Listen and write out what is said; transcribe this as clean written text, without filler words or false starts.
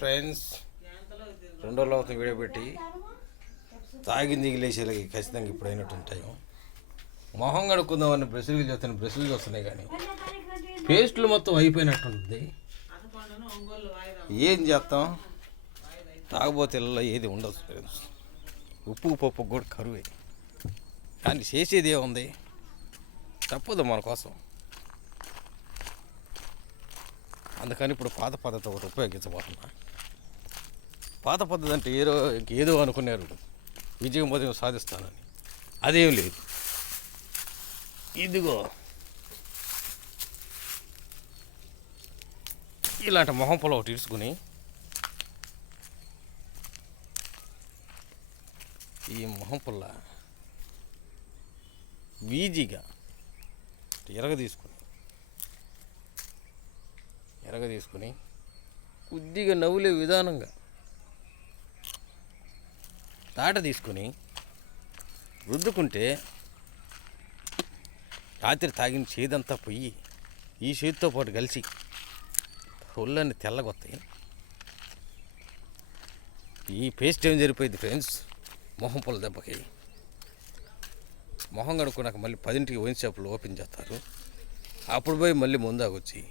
Friends 2 రోజులు అవుతుంది video పెట్టి. తాగింది లేచేలాగి ఖచ్చితంగా ఇప్పుడు అయినట్టు ఉంటాయి. మొహం కడుక్కుందామని బ్రష్లు చూస్తున్నాయి కానీ పేస్టులు మొత్తం అయిపోయినట్టుంది. ఏం చేస్తాం, తాగబోతే ఇళ్ళలో ఏది ఉండదు ఫ్రెండ్స్. ఉప్పు పప్పు కూడా కరువే, కానీ చేసేది ఏముంది, తప్పదు మన కోసం. అందుకని ఇప్పుడు పాత పద్ధతి ఒకటి ఉపయోగించబోతున్నా. పాత పద్ధతి అంటే ఏదో అనుకున్నారు విజయం సాధిస్తానని, అదేం లేదు. ఇదిగో ఇలాంటి మొహం పొలం ఒకటి తీసుకుని ఈ మొహం పుల్ల వీజీగా ఎరగ తీసుకుని కొద్దిగా నవ్వులే విధానంగా తాట తీసుకుని రుద్దుకుంటే రాత్రి తాగిన చేదంతా పోయి ఈ చేతితో పాటు కలిసి ఒళ్ళని తెల్లగొస్తాయి. ఈ పేస్ట్ ఏం జరిపోయింది ఫ్రెండ్స్, మొహం పొల దెబ్బకి. మొహం కడుక్కున్నాక మళ్ళీ 10ంటికి వైన్ షాపులు ఓపెన్ చేస్తారు. అప్పుడు పోయి మళ్ళీ ముందాకొచ్చి